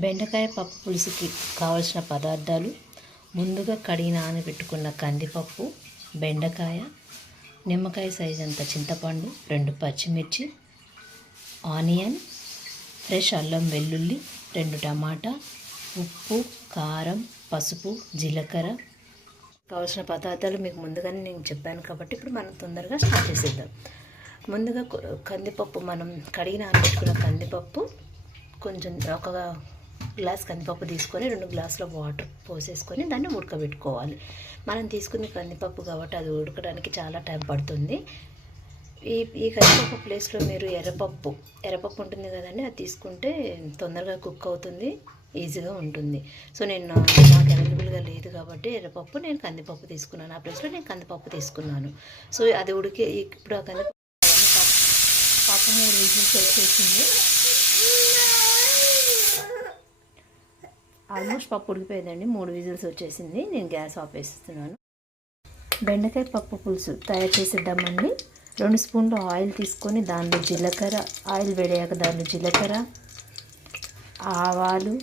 బెండకాయ పప్పు పులుసుకి కావలసిన పదార్థాలు: ముందుగా కడిగి నానబెట్టుకున్న కందిపప్పు, బెండకాయ, నిమ్మకాయ సైజు అంత చింతపండు, 2 పచ్చిమిర్చి, ఆనియన్, ఫ్రెష్ అల్లం వెల్లుల్లి, 2 టమాటా, ఉప్పు, కారం, పసుపు, జీలకర్ర. కావాల్సిన పదార్థాలు మీకు ముందుగానే నేను చెప్పాను కాబట్టి ఇప్పుడు మనం తొందరగా స్టార్ట్ చేసేద్దాం. ముందుగా కందిపప్పు, మనం కడిగి నానబెట్టుకున్న కందిపప్పు, కొంచెం ఒక గ్లాస్ కందిపప్పు తీసుకొని 2 గ్లాసుల వాటర్ పోసేసుకొని దాన్ని ఉడకబెట్టుకోవాలి. మనం తీసుకునే కందిపప్పు కాబట్టి అది ఉడకడానికి చాలా టైం పడుతుంది. ఈ కందిపప్పు ప్లేస్లో మీరు ఎర్రపప్పు ఉంటుంది కదండి, అది తీసుకుంటే తొందరగా కుక్ అవుతుంది, ఈజీగా ఉంటుంది. సో నాకు అవైలబుల్గా లేదు కాబట్టి ఎర్రపప్పు, నేను కందిపప్పు తీసుకున్నాను. ఆ ప్లేస్లో నేను కందిపప్పు తీసుకున్నాను. సో అది ఇప్పుడు ఆ కందిపప్పు పప్పు 3 విజిల్స్ వచ్చేసింది. ఆల్మోస్ట్ పప్పు ఉడికిపోయిందండి, 3 విజిల్స్ వచ్చేసింది. నేను గ్యాస్ ఆపేస్తున్నాను. బెండకాయ పప్పు పులుసు తయారు చేసేద్దామండి. 2 స్పూన్లు ఆయిల్ తీసుకొని దానిలో జీలకర్ర, ఆయిల్ వేడయ్యాక దానిలో జీలకర్ర, ఆవాలు,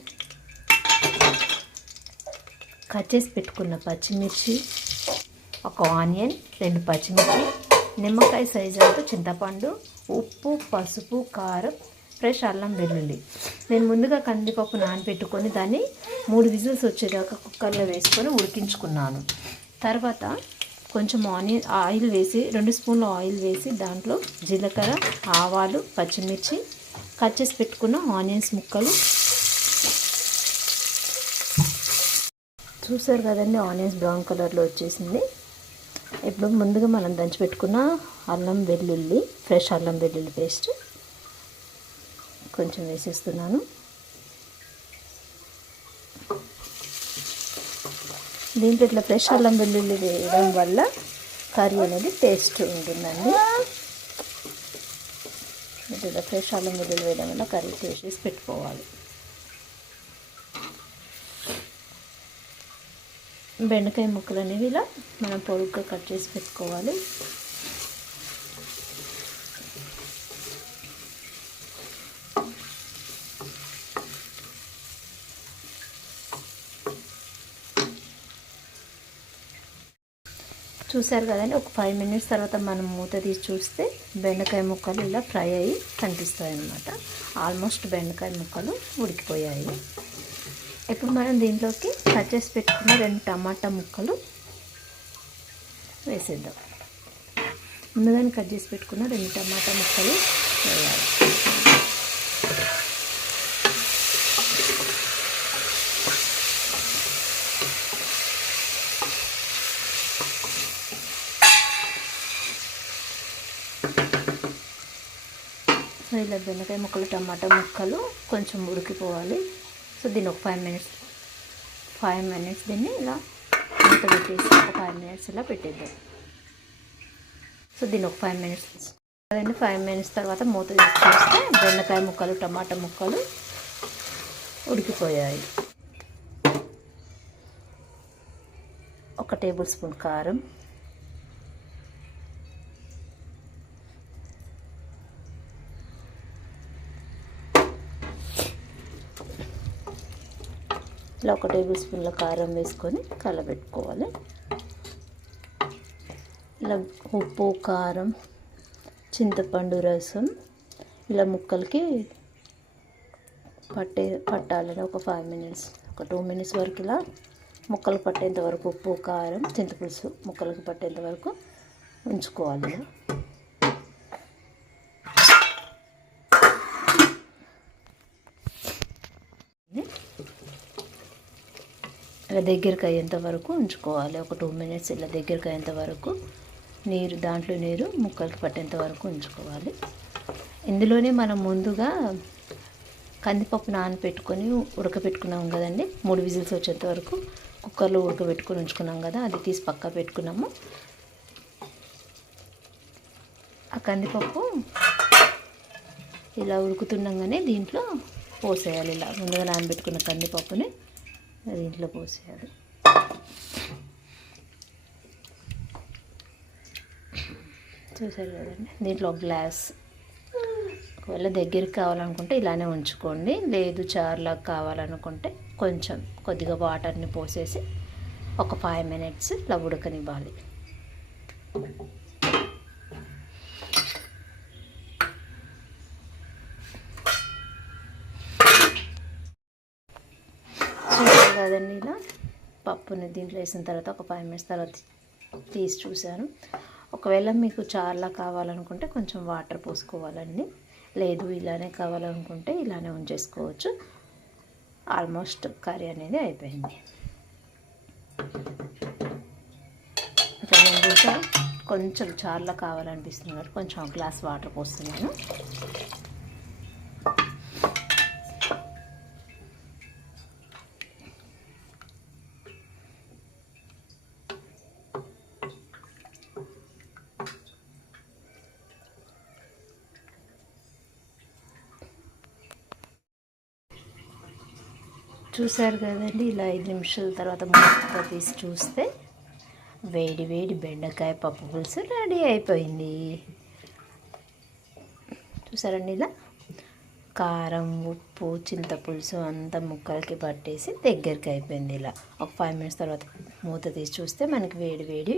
కట్ చేసి పెట్టుకున్న పచ్చిమిర్చి, ఒక ఆనియన్, 2 పచ్చిమిర్చి, నిమ్మకాయ సైజు అంతా చింతపండు, ఉప్పు, పసుపు, కారం, ఫ్రెష్ అల్లం వెల్లుల్లి. నేను ముందుగా కందిపప్పు నానబెట్టుకొని దాన్ని 3 విజిల్స్ వచ్చేదాకా కుక్కర్లో వేసుకొని ఉడికించుకున్నాను. తర్వాత కొంచెం ఆయిల్ వేసి 2 స్పూన్ల ఆయిల్ వేసి దాంట్లో జీలకర్ర, ఆవాలు, పచ్చిమిర్చి, కట్ చేసి పెట్టుకున్న ఆనియన్స్ ముక్కలు. చూసారు కదండి, ఆనియన్స్ బ్రౌన్ కలర్లో వచ్చేసింది. ఇప్పుడు ముందుగా మనం దంచిపెట్టుకున్న అల్లం వెల్లుల్లి, ఫ్రెష్ అల్లం వెల్లుల్లి పేస్ట్ కొంచెం వేసేస్తున్నాను. దీంట్లో ఇట్లా ఫ్రెష్ అల్లం వెల్లుల్లి వేయడం వల్ల కర్రీ అనేది టేస్ట్ ఉంటుందండి. ఇట్లా ఫ్రెష్ అల్లం వెల్లుల్లి వేయడం వల్ల కర్రీ టేస్ట్ చేసి పెట్టుకోవాలి. బెండకాయ ముక్కలు అనేవి ఇలా మనం పొడుగ్గా కట్ చేసి పెట్టుకోవాలి. చూసారు కదండి, ఒక 5 మినిట్స్ తర్వాత మనం మూత తీసి చూస్తే బెండకాయ ముక్కలు ఇలా ఫ్రై అయ్యి కనిపిస్తాయి అన్నమాట. ఆల్మోస్ట్ బెండకాయ ముక్కలు ఉడికిపోయాయి. ఇప్పుడు మనం దీంట్లోకి కట్ చేసి పెట్టుకున్న 2 టమాటా ముక్కలు వేసేద్దాం. ముందుగానే కట్ చేసి పెట్టుకున్న 2 టమాటా ముక్కలు వేయాలి. సో ఇలా బెండకాయ ముక్కలు, టమాటా ముక్కలు కొంచెం ఉడికిపోవాలి. సో దీన్ని ఒక 5 మినిట్స్ దీన్ని ఇలా మూత పెట్టేసి ఒక 5 మినిట్స్ ఇలా పెట్టేద్దాం. సో దీన్ని ఒక 5 మినిట్స్ అదండి. 5 మినిట్స్ తర్వాత మూత తీసి చూస్తే బెండకాయ ముక్కలు, టమాటా ముక్కలు ఉడికిపోయాయి. 1 టేబుల్ స్పూన్ కారం, ఇలా 1 టేబుల్ స్పూన్ల కారం వేసుకొని కలబెట్టుకోవాలి. ఇలా ఉప్పు, కారం, చింతపండు రసం ఇలా ముక్కలకి పట్టాలని ఒక 5 మినిట్స్, ఒక 2 మినిట్స్ వరకు ఇలా ముక్కలు పట్టేంత వరకు ఉప్పు, కారం, చింతపులుసు ముక్కలకి పట్టేంత వరకు ఉంచుకోవాలి. ఇలా దగ్గరికి అయ్యేంత వరకు ఉంచుకోవాలి. ఒక 2 మినిట్స్ ఇలా దగ్గరికి అయ్యేంత వరకు దాంట్లో నీరు ముక్కలకి పట్టేంత వరకు ఉంచుకోవాలి. ఇందులోనే మనం ముందుగా కందిపప్పు నానబెట్టుకొని ఉడకబెట్టుకున్నాం కదండి, 3 విజిల్స్ వచ్చేంత వరకు కుక్కర్లో ఉడకబెట్టుకొని ఉంచుకున్నాం కదా, అది తీసి పక్క పెట్టుకున్నాము. ఆ కందిపప్పు ఇలా ఉడుకుతుండగానే దీంట్లో పోసేయాలి. ఇలా ముందుగా నానబెట్టుకున్న కందిపప్పుని దీంట్లో పోసేయాలి. చూసారు కదండి, దీంట్లో ఒక ఒకవేళ దగ్గరికి కావాలనుకుంటే ఇలానే ఉంచుకోండి, లేదు చారులాగా కావాలనుకుంటే కొంచెం కొద్దిగా వాటర్ని పోసేసి ఒక 5 మినిట్స్ ఇలా ఉడకనివ్వాలి. చూసాను కదండి, ఇలా పప్పుని దీంట్లో వేసిన తర్వాత ఒక 5 మినిట్స్ తర్వాత తీసి చూశాను. ఒకవేళ మీకు చారులా కావాలనుకుంటే కొంచెం వాటర్ పోసుకోవాలండి, లేదు ఇలానే కావాలనుకుంటే ఇలానే ఉంచేసుకోవచ్చు. ఆల్మోస్ట్ కర్రీ అనేది అయిపోయింది. నేను ఇంకా కొంచెం చారులా కావాలనిపిస్తుంది కాబట్టి కొంచెం ఒక గ్లాస్ వాటర్ పోస్తున్నాను. చూసారు కదండి, ఇలా 5 నిమిషాల తర్వాత మూత తీసి చూస్తే వేడి వేడి బెండకాయ పప్పు పులుసు రెడీ అయిపోయింది. చూసారండి, ఇలా కారం, ఉప్పు, చింతపులుసు అంతా ముక్కలకి పట్టేసి దగ్గరికి అయిపోయింది. ఇలా ఒక 5 మినిట్స్ తర్వాత మూత తీసి చూస్తే మనకి వేడి వేడి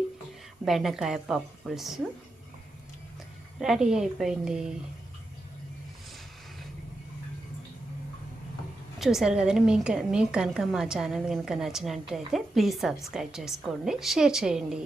బెండకాయ పప్పు పులుసు రెడీ అయిపోయింది. చూసారు కదండి, మీకు కనుక మా ఛానల్ కనుక నచ్చినట్లయితే ప్లీజ్ సబ్స్క్రైబ్ చేసుకోండి, షేర్ చేయండి.